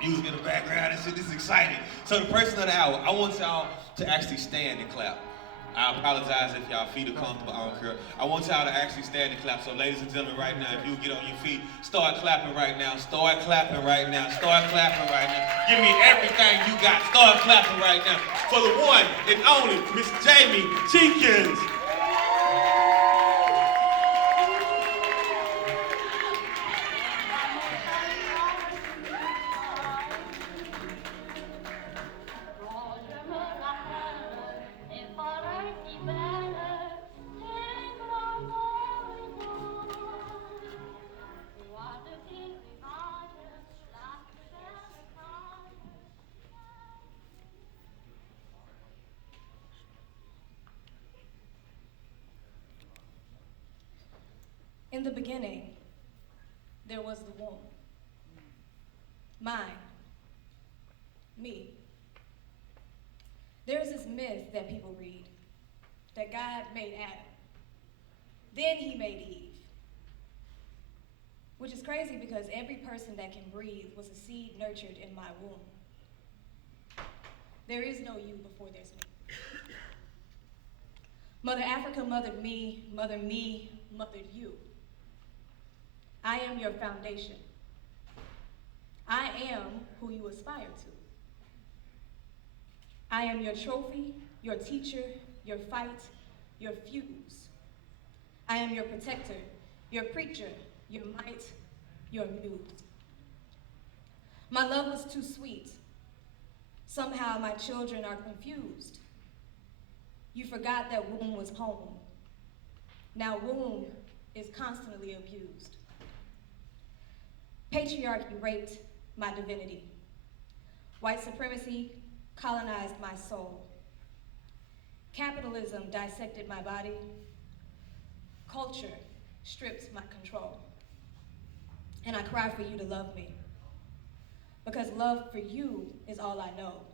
Music in the background and shit. This is exciting. So the person of the hour, I want y'all to actually stand and clap. I apologize if y'all feet are comfortable. I don't care. I want y'all to actually stand and clap. So ladies and gentlemen, right now, if you get on your feet, start clapping right now. Start clapping right now. Start clapping right now. Give me everything you got. Start clapping right now. For the one and only Miss Jamie Jenkins. In the beginning, there was the womb. Mine. Me. There is this myth that people read, that God made Adam. Then he made Eve. Which is crazy because every person that can breathe was a seed nurtured in my womb. There is no you before there's me. Mother Africa mothered me mothered you. I am your foundation. I am who you aspire to. I am your trophy, your teacher, your fight, your fuse. I am your protector, your preacher, your might, your muse. My love was too sweet. Somehow my children are confused. You forgot that womb was home. Now womb is constantly abused. Patriarchy raped my divinity. White supremacy colonized my soul. Capitalism dissected my body. Culture stripped my control. And I cry for you to love me, because love for you is all I know.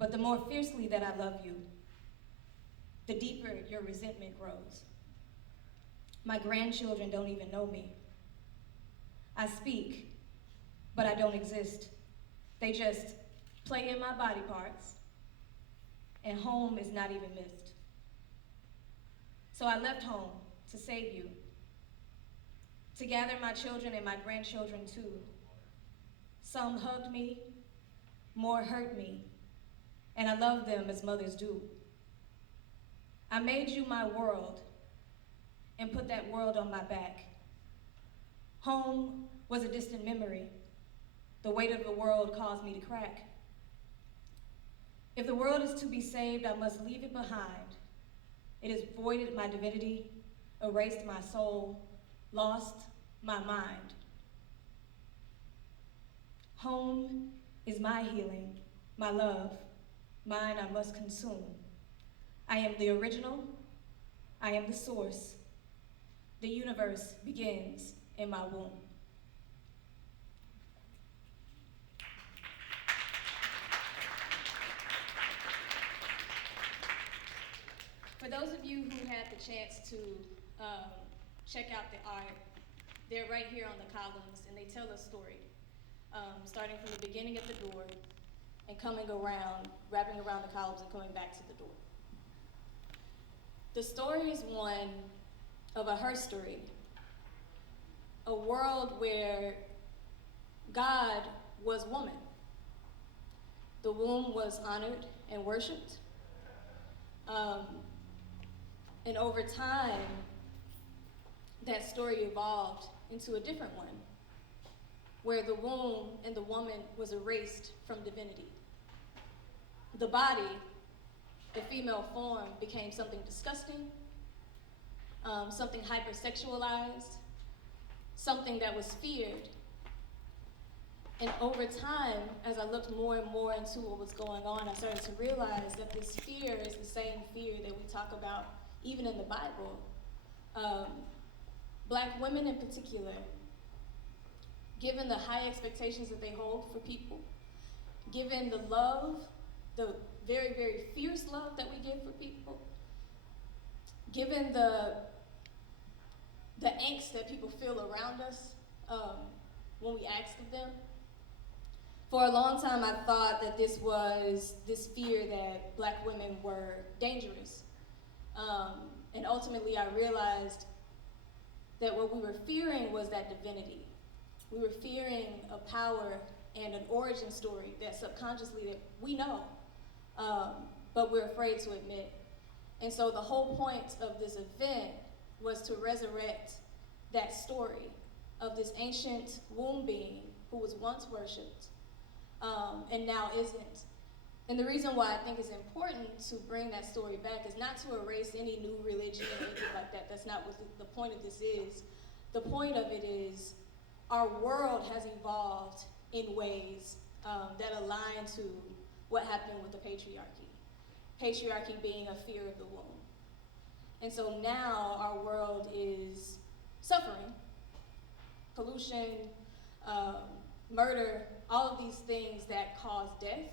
But the more fiercely that I love you, the deeper your resentment grows. My grandchildren don't even know me. I speak, but I don't exist. They just play in my body parts, and home is not even missed. So I left home to save you, to gather my children and my grandchildren too. Some hugged me, more hurt me, and I love them as mothers do. I made you my world and put that world on my back. Home was a distant memory. The weight of the world caused me to crack. If the world is to be saved, I must leave it behind. It has voided my divinity, erased my soul, lost my mind. Home is my healing, my love, mine I must consume. I am the original, I am the source. The universe begins in my womb. For those of you who had the chance to check out the art, they're right here on the columns, and they tell a story, starting from the beginning at the door and coming around, wrapping around the columns and coming back to the door. The story is one of a herstory, a world where God was woman. The womb was honored and worshiped. And over time, that story evolved into a different one, where the womb and the woman was erased from divinity. The body, the female form, became something disgusting, something hypersexualized, something that was feared. And over time, as I looked more and more into what was going on, I started to realize that this fear is the same fear that we talk about even in the Bible. Black women in particular, given the high expectations that they hold for people, given the love, the very, very fierce love that we give for people, given the angst that people feel around us when we ask of them, For a long time, I thought that this was this fear that black women were dangerous. And ultimately, I realized that what we were fearing was that divinity. We were fearing a power and an origin story that subconsciously that we know, but we're afraid to admit. And so the whole point of this event was to resurrect that story of this ancient womb being who was once worshipped and now isn't. And the reason why I think it's important to bring that story back is not to erase any new religion or anything like that. That's not what the point of this is. The point of it is our world has evolved in ways that align to what happened with the patriarchy. Patriarchy being a fear of the womb. And so now our world is suffering, pollution, murder, all of these things that cause death.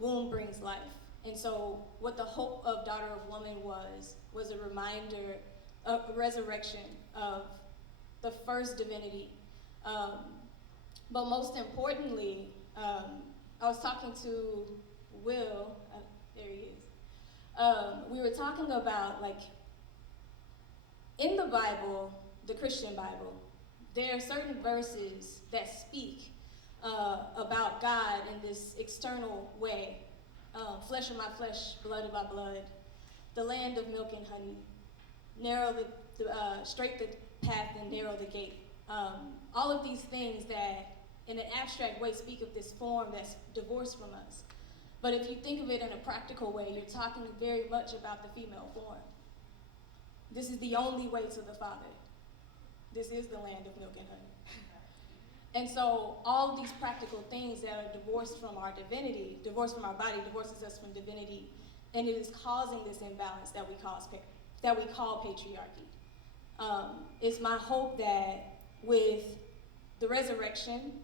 Womb brings life. And so what the hope of Daughter of Woman was a reminder of the resurrection of the first divinity. But most importantly, I was talking to Will, there he is. We were talking about, like, in the Bible, the Christian Bible, there are certain verses that speak about God in this external way. Flesh of my flesh, blood of my blood, the land of milk and honey, narrow straight the path and narrow the gate. All of these things that in an abstract way speak of this form that's divorced from us. But if you think of it in a practical way, you're talking very much about the female form. This is the only way to the Father. This is the land of milk and honey. And so all of these practical things that are divorced from our divinity, divorced from our body, divorces us from divinity, and it is causing this imbalance that we call patriarchy. It's my hope that with the resurrection,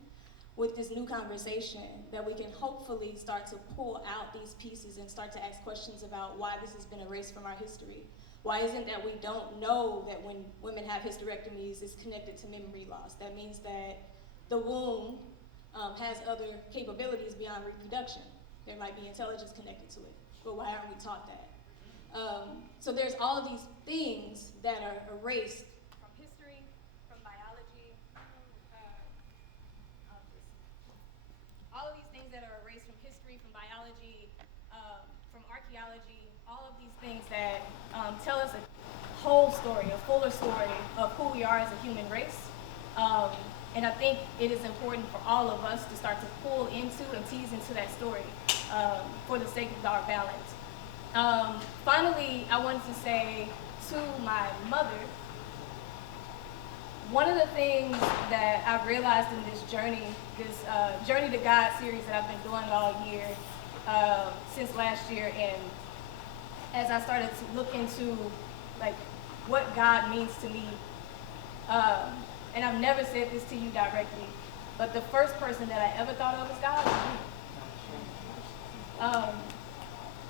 with this new conversation, that we can hopefully start to pull out these pieces and start to ask questions about why this has been erased from our history. Why isn't that we don't know that when women have hysterectomies, it's connected to memory loss? That means that the womb has other capabilities beyond reproduction. There might be intelligence connected to it, but why aren't we taught that? So there's all of these things that are erased from history, from biology, all of these things that are erased from history, from biology, from archaeology, all of these things that tell us a whole story, a fuller story of who we are as a human race. And I think it is important for all of us to start to pull into and tease into that story for the sake of our balance. Finally, I wanted to say to my mother, one of the things that I've realized in this journey to God series that I've been doing all year, since last year, and as I started to look into like what God means to me, and I've never said this to you directly, but the first person that I ever thought of as God was you.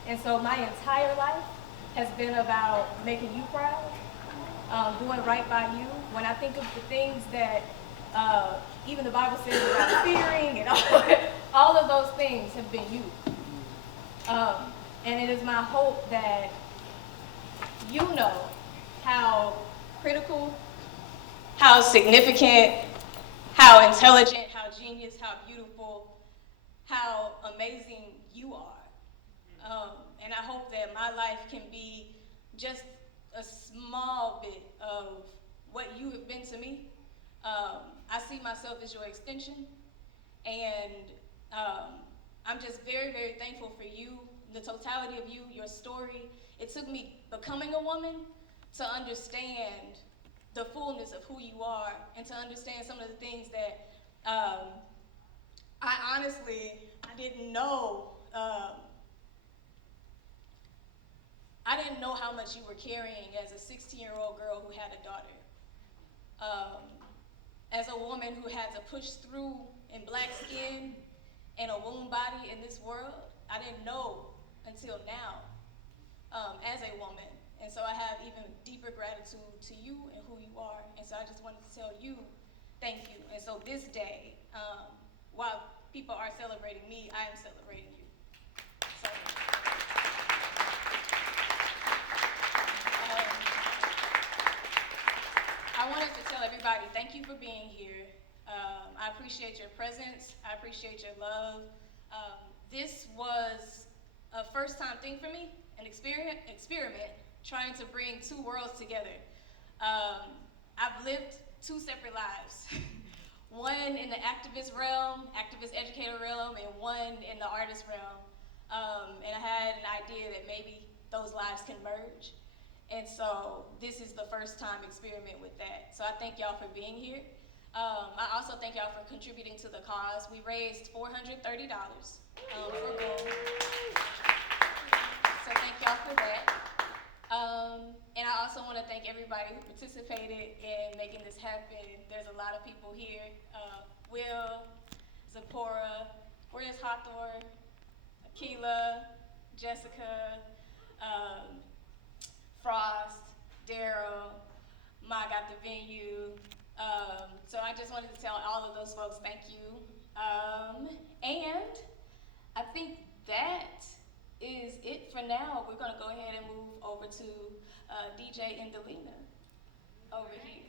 And so my entire life has been about making you proud, doing right by you. When I think of the things that even the Bible says about fearing and all of those things have been you. And it is my hope that you know how critical, how significant, how intelligent, how genius, how beautiful, how amazing you are. And I hope that my life can be just a small bit of what you have been to me. I see myself as your extension, and I'm just very, very thankful for you, the totality of you, your story. It took me becoming a woman to understand the fullness of who you are and to understand some of the things that I honestly, I didn't know. I didn't know how much you were carrying as a 16-year-old girl who had a daughter. As a woman who had to push through in black skin and a womb body in this world, I didn't know until now as a woman. And so I have even deeper gratitude to you and who you are. And so I just wanted to tell you thank you. And so this day, while people are celebrating me, I am celebrating you. So, I wanted to tell everybody, thank you for being here. I appreciate your presence. I appreciate your love. This was a first-time thing for me, an experiment trying to bring two worlds together. I've lived two separate lives. One in the activist realm, activist educator realm, and one in the artist realm. And I had an idea that maybe those lives can merge. And so this is the first time experiment with that. So I thank y'all for being here. I also thank y'all for contributing to the cause. We raised $430 for Boom. So thank y'all for that. And I also want to thank everybody who participated in making this happen. There's a lot of people here. Will, Zipporah, where's Hawthorne, Akila, Jessica, Frost, Daryl, Ma got the venue. So I just wanted to tell all of those folks thank you. And I think that is it for now. We're gonna go ahead and move over to DJ Indalina over here.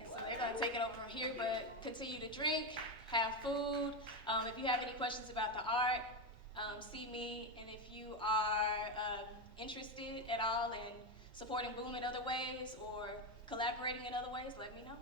And so they're gonna take it over from here, but continue to drink, have food. If you have any questions about the art, see me. And if you are interested at all in supporting Boom in other ways or collaborating in other ways, let me know.